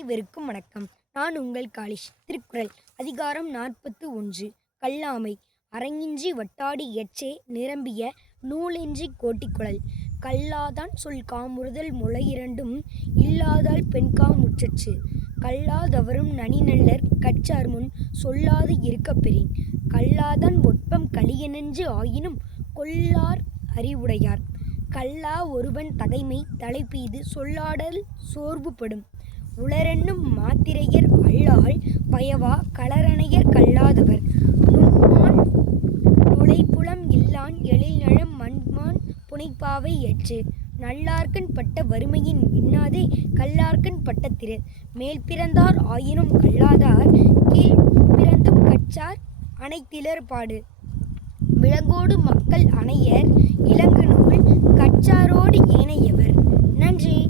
அனைவருக்கும் வணக்கம். நான் உங்கள் காலிஷ். திருக்குறள் அதிகாரம் 41. கல்லாமை. அரங்கின்றி வட்டாடி எச்சே நிரம்பிய நூலின்றிக் கோட்டிகுழல். கல்லாதான் சொல் காமுறுதல் முலையிரண்டும் இல்லாதால் பெண்கா முற்றற்று. கல்லாதவரும் நனிநல்லர் கற்றார்முன் சொல்லாது இருக்கப் பெறின். கல்லாதான் ஒட்பம் கலியனென்று ஆயினும் கொல்லார் அறிவுடையார். கல்லா ஒருவன் தகைமை தலைப்பெய்து சொல்லாடல் சோர்வுபடும். உளரென்னும் மாத்திரையர் அல்லால் பயவா களரனையர் கல்லாதவர். நுண்மான் நுழைப்புலம் இல்லான் எழில்நலம் மண்மான் புனைப்பாவை ஏற்று. நல்லார்கண் பட்ட வறுமையின் இன்னாதே கல்லார்கண் பட்ட திற. மேல் பிறந்தார் ஆயினும் கல்லாதார் கீழ் பிறந்தும் கற்றார் அனைத்திலர் பாடு. விலங்கோடு மக்கள் அனையர் இலங்குநூல் கற்றாரோடு ஏனையவர். நன்றி.